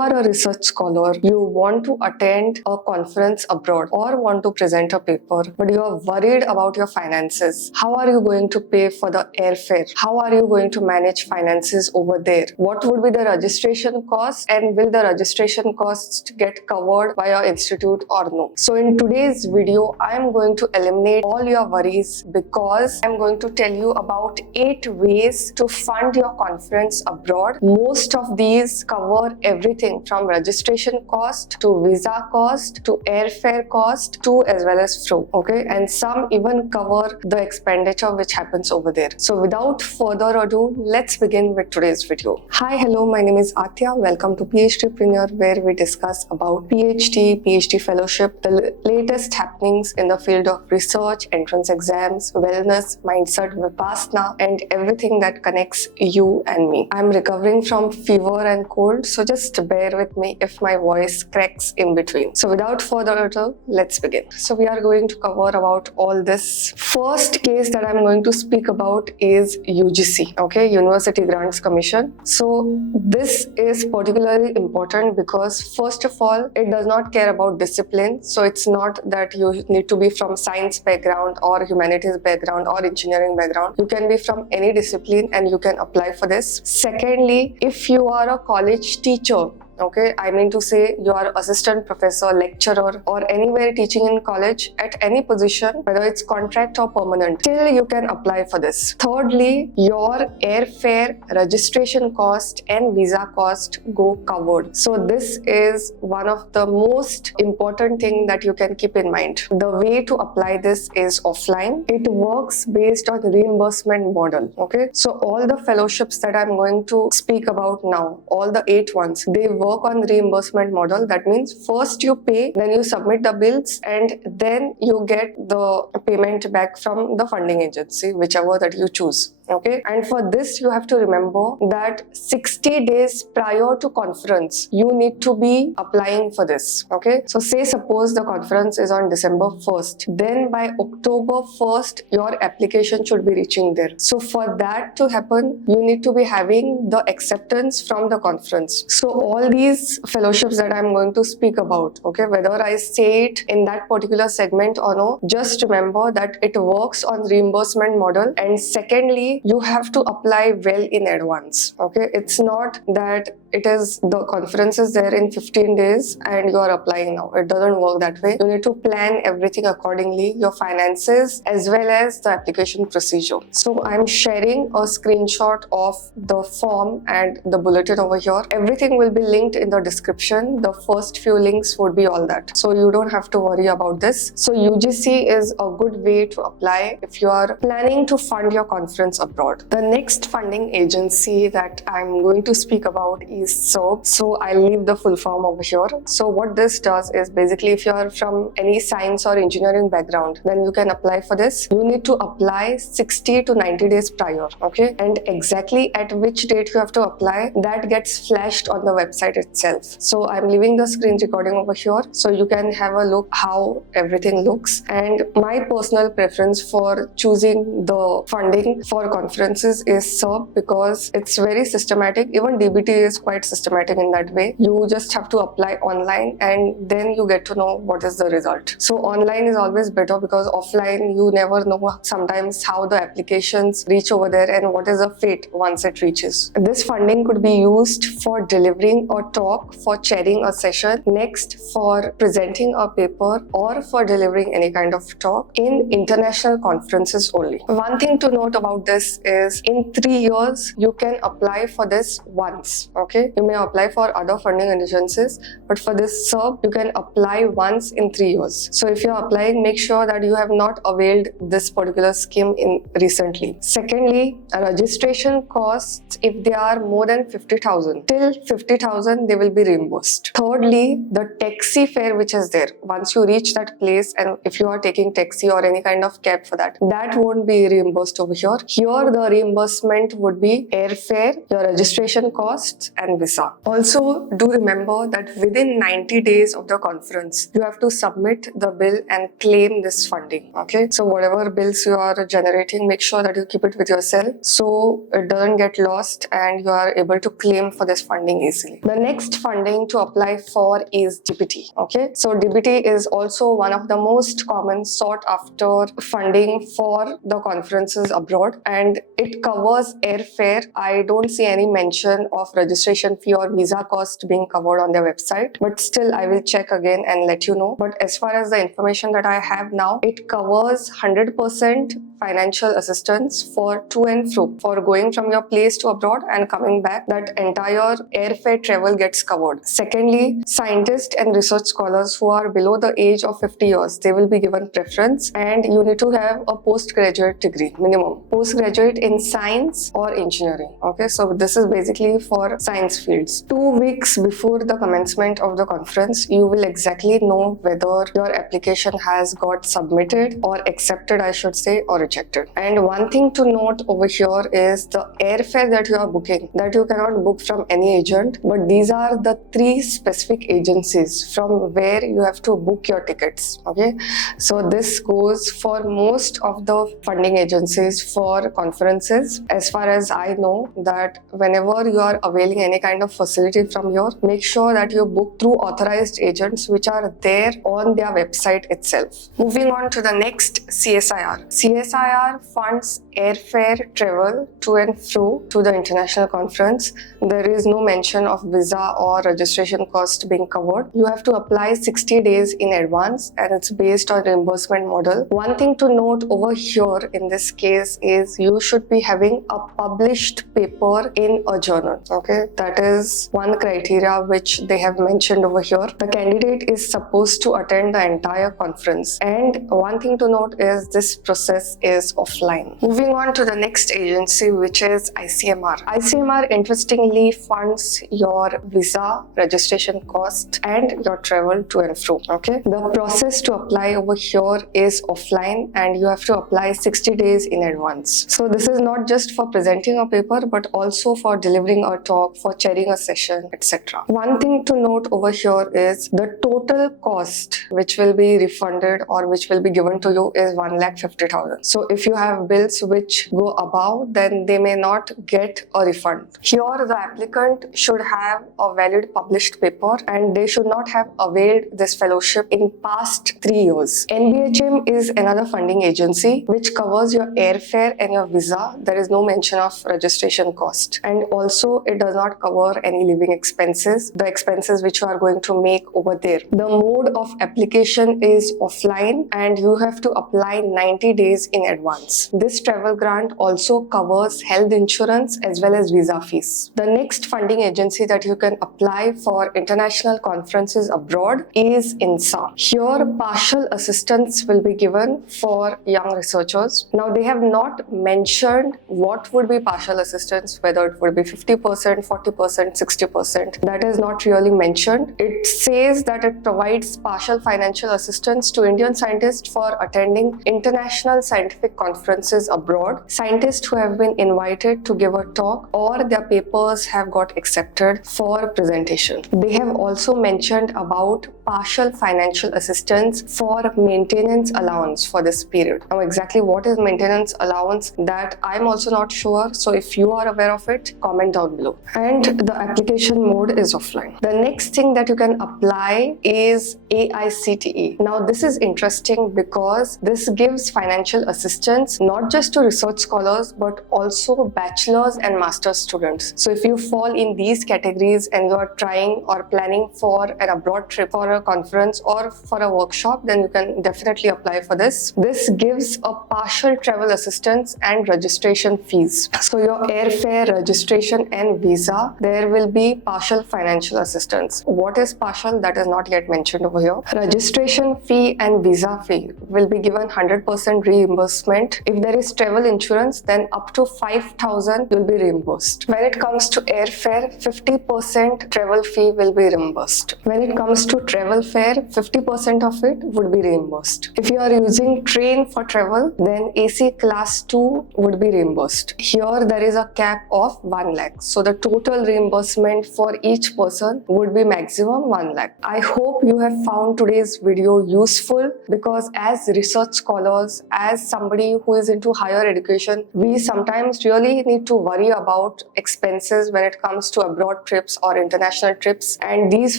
are a research scholar, you want to attend a conference abroad or want to present a paper, but you are worried about your finances. How are you going to pay for the airfare? How are you going to manage finances over there? What would be the registration cost, and will the registration costs get covered by your institute or no? So in today's video, I am going to eliminate all your worries because I am going to tell you about 8 ways to fund your conference abroad. Most of these cover everything from registration cost to visa cost to airfare cost to as well as fro. Okay, and some even cover the expenditure which happens over there. So without further ado, let's begin with today's video. Hi, hello, my name is Aatiya. Welcome to PhDpreneur, where we discuss about PhD fellowship, the latest happenings in the field of research, entrance exams, wellness, mindset, vipassana, and everything that connects you and me. I'm recovering from fever and cold, so just bear with me if my voice cracks in between. So without further ado, let's begin. So we are going to cover about all this. First case that I'm going to speak about is UGC, okay, University Grants Commission. So this is particularly important because first of all, it does not care about discipline. So it's not that you need to be from science background or humanities background or engineering background. You can be from any discipline and you can apply for this. Secondly, if you are a college teacher, okay, I mean to say you are assistant professor, lecturer, or anywhere teaching in college at any position, whether it's contract or permanent, still you can apply for this. Thirdly, your airfare, registration cost and visa cost go covered. So this is one of the most important thing that you can keep in mind. The way to apply this is offline. It works based on reimbursement model. Okay, so all the fellowships that I'm going to speak about now, all the 8 ones, they work on reimbursement model. That means first you pay, then you submit the bills, and then you get the payment back from the funding agency, whichever that you choose. Okay, and for this you have to remember that 60 days prior to conference you need to be applying for this. Okay, so say suppose the conference is on December 1st, then by October 1st your application should be reaching there. So for that to happen, you need to be having the acceptance from the conference. So all these fellowships that I'm going to speak about, okay, whether I say it in that particular segment or no, just remember that it works on reimbursement model. And secondly, you have to apply well in advance. Okay, it's not that it is the conference is there in 15 days and you are applying now. It doesn't work that way. You need to plan everything accordingly, your finances as well as the application procedure. So I'm sharing a screenshot of the form and the bulletin over here. Everything will be linked in the description. The first few links would be all that, so you don't have to worry about this. So UGC is a good way to apply if you are planning to fund your conference abroad. The next funding agency that I'm going to speak about is SERB. So I'll leave the full form over here. So what this does is basically if you are from any science or engineering background, then you can apply for this. You need to apply 60 to 90 days prior. Okay, and exactly at which date you have to apply, that gets flashed on the website itself. So I'm leaving the screen recording over here so you can have a look how everything looks. And my personal preference for choosing the funding for conferences is SERB because it's very systematic. Even DBT is quite systematic in that way. You just have to apply online and then you get to know what is the result. So online is always better because offline you never know sometimes how the applications reach over there and what is the fate once it reaches. This funding could be used for delivering a talk, for chairing a session, next for presenting a paper, or for delivering any kind of talk in international conferences only. One thing to note about this is in 3 years you can apply for this once. Okay, you may apply for other funding agencies, but for this SERB you can apply once in 3 years. So if you're applying, make sure that you have not availed this particular scheme in recently. Secondly, registration costs, if they are more than 50,000, till 50,000 they will be reimbursed. Thirdly, the taxi fare which is there, once you reach that place and if you are taking taxi or any kind of cab for that won't be reimbursed over here. Here the reimbursement would be airfare, your registration costs, and and visa. Also, do remember that within 90 days of the conference, you have to submit the bill and claim this funding. Okay, so whatever bills you are generating, make sure that you keep it with yourself so it doesn't get lost and you are able to claim for this funding easily. The next funding to apply for is DBT. Okay, so DBT is also one of the most common sought after funding for the conferences abroad, and it covers airfare. I don't see any mention of registration fee or visa cost being covered on their website, but still I will check again and let you know. But as far as the information that I have now, it covers 100% financial assistance for to and fro, for going from your place to abroad and coming back. That entire airfare travel gets covered. Secondly, scientists and research scholars who are below the age of 50 years, they will be given preference, and you need to have a postgraduate degree minimum, postgraduate in science or engineering. Okay, so this is basically for science fields. 2 weeks before the commencement of the conference, you will exactly know whether your application has got submitted or accepted, I should say, or rejected. And one thing to note over here is the airfare that you are booking, that you cannot book from any agent, but these are the 3 specific agencies from where you have to book your tickets. Okay, so this goes for most of the funding agencies for conferences. As far as I know, that whenever you are availing any kind of facility from here, make sure that you book through authorized agents which are there on their website itself. Moving on to the next, CSIR. CSIR funds airfare travel to and fro to the international conference. There is no mention of visa or registration cost being covered. You have to apply 60 days in advance, and it's based on reimbursement model. One thing to note over here in this case is you should be having a published paper in a journal. Okay, that is one criteria which they have mentioned over here. The candidate is supposed to attend the entire conference, and one thing to note is this process is offline. Moving on to the next agency, which is ICMR. ICMR interestingly funds your visa, registration cost, and your travel to and fro. Okay, the process to apply over here is offline, and you have to apply 60 days in advance. So this is not just for presenting a paper, but also for delivering a talk, for chairing a session, etc. One thing to note over here is the total cost which will be refunded or which will be given to you is 1,50,000. So if you have bills which go above, then they may not get a refund. Here the applicant should have a valid published paper, and they should not have availed this fellowship in past 3 years. NBHM is another funding agency which covers your airfare and your visa. There is no mention of registration cost, and also it does not cover any living expenses, the expenses which you are going to make over there. The mode of application is offline, and you have to apply 90 days in advance. This travel grant also covers health insurance as well as visa fees. The next funding agency that you can apply for international conferences abroad is INSA. Here partial assistance will be given for young researchers. Now they have not mentioned what would be partial assistance, whether it would be 50%, 40%, 60%. That is not really mentioned. It says that it provides partial financial assistance to Indian scientists for attending international scientific conferences abroad, scientists who have been invited to give a talk or their papers have got accepted for presentation. They have also mentioned about partial financial assistance for maintenance allowance for this period. Now exactly what is maintenance allowance, that I'm also not sure, so if you are aware of it, comment down below. And the application mode is offline. The next thing that you can apply is AICTE. Now this is interesting because this gives financial assistance not just to research scholars but also bachelor's and master's students. So if you fall in these categories and you are trying or planning for an abroad trip, for a conference or for a workshop, then you can definitely apply for this. This gives a partial travel assistance and registration fees. So your airfare, registration and visa, there will be partial financial assistance. What is partial? That is not yet mentioned over here. Registration fee and visa fee will be given 100% reimbursement reimbursement. If there is travel insurance, then up to 5,000 will be reimbursed. When it comes to airfare, 50% travel fee will be reimbursed. When it comes to travel fare, 50% of it would be reimbursed. If you are using train for travel, then AC class 2 would be reimbursed. Here there is a cap of 1 lakh. So the total reimbursement for each person would be maximum 1 lakh. I hope you have found today's video useful, because as research scholars, as somebody who is into higher education, we sometimes really need to worry about expenses when it comes to abroad trips or international trips, and these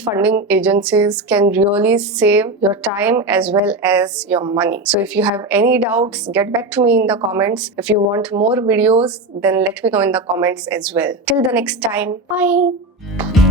funding agencies can really save your time as well as your money. So if you have any doubts, get back to me in the comments. If you want more videos, then let me know in the comments as well. Till the next time, bye.